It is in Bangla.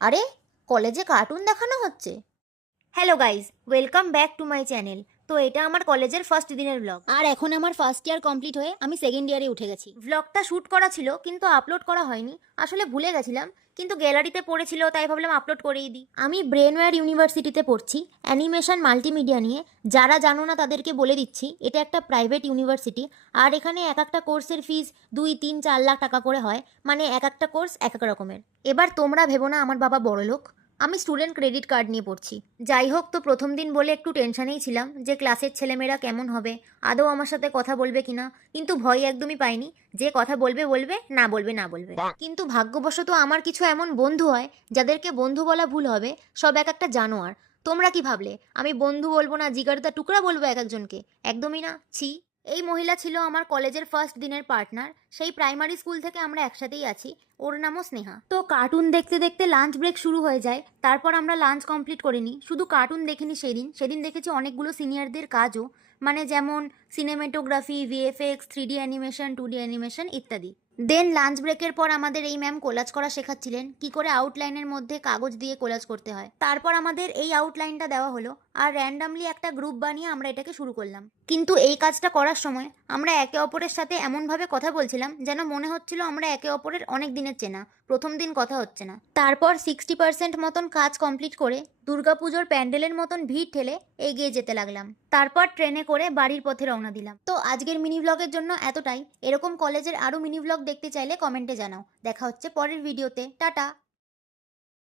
আরে, কলেজে কার্টুন দেখানো হচ্ছে। Hello guys, welcome back to my channel. তো এটা আমার কলেজের ফার্স্ট দিনের ব্লগ। আর এখন আমার ফার্স্ট ইয়ার কমপ্লিট হয়ে আমি সেকেন্ড ইয়ারে উঠে গেছি। ব্লগটা শ্যুট করা ছিল কিন্তু আপলোড করা হয়নি, আসলে ভুলে গেছিলাম। কিন্তু গ্যালারিতে পড়েছিল তাই ভাবলাম আপলোড করেই দিই। আমি ব্রেনওয়্যার ইউনিভার্সিটিতে পড়ছি অ্যানিমেশন মাল্টিমিডিয়া নিয়ে। যারা জানো না তাদেরকে বলে দিচ্ছি, এটা একটা প্রাইভেট ইউনিভার্সিটি। আর এখানে এক একটা কোর্সের ফিস 2, 3, 4 লাখ টাকা করে হয়, মানে এক একটা কোর্স এক এক রকমের। এবার তোমরা ভেবো না আমার বাবা বড়লোক, আমি স্টুডেন্ট ক্রেডিট কার্ড নিয়ে পড়ছি। যাই হোক, তো প্রথম দিন বলে একটু টেনশনেই ছিলাম যে ক্লাসের ছেলেমেয়েরা কেমন হবে, আদৌ আমার সাথে কথা বলবে কিনা। কিন্তু ভয় একদমই পাইনি, যে কথা বলবে বলবে, না বলবে না বলবে। কিন্তু ভাগ্যবশত আমার কিছু এমন বন্ধু হয় যাদেরকে বন্ধু বলা ভুল হবে, সব এক একটা জানোয়ার। তোমরা কি ভাবলে আমি বন্ধু বলবো না, জিগারদা টুকরা বলবো এক একজনকে? একদমই না, ছি। এই মহিলা ছিল আমার কলেজের ফার্স্ট দিনের পার্টনার। সেই প্রাইমারি স্কুল থেকে আমরা একসাথেই আছি। ওর নামও স্নেহা। তো কার্টুন দেখতে দেখতে লাঞ্চ ব্রেক শুরু হয়ে যায়। তারপর আমরা লাঞ্চ কমপ্লিট করিনি, শুধু কার্টুন দেখিনি সেদিন। সেদিন দেখেছি অনেকগুলো সিনিয়রদের কাজও, মানে যেমন cinematography, VFX, 3D animation, 2D animation ইত্যাদি। দেন লাঞ্চ ব্রেকের পর আমাদের এই ম্যাম কোলাজ করা শেখাচ্ছিলেন, কি করে আউটলাইনের মধ্যে কাগজ দিয়ে কোলাজ করতে হয়। তারপর আমাদের এই আউটলাইনটা দেওয়া হলো, আর র্যান্ডামলি একটা গ্রুপ বানিয়ে আমরা এটাকে শুরু করলাম। কিন্তু এই কাজটা করার সময় আমরা একে অপরের সাথে এমনভাবে কথা বলছিলাম যেন মনে হচ্ছিল আমরা একে অপরের অনেক দিনের চেনা, প্রথম দিন কথা হচ্ছে না। তারপর 60% মতন কাজ কমপ্লিট করে দুর্গাপুজোর প্যান্ডেলের মতন ভিড় ঠেলে এগিয়ে যেতে লাগলাম। তারপর ট্রেনে করে বাড়ির পথে রওনা দিলাম। তো আজকের মিনি ব্লগের জন্য এতটাই। এরকম কলেজের আরও মিনি ব্লগ দেখতে চাইলে কমেন্টে জানাও। দেখা হচ্ছে পরের ভিডিওতে। টাটা।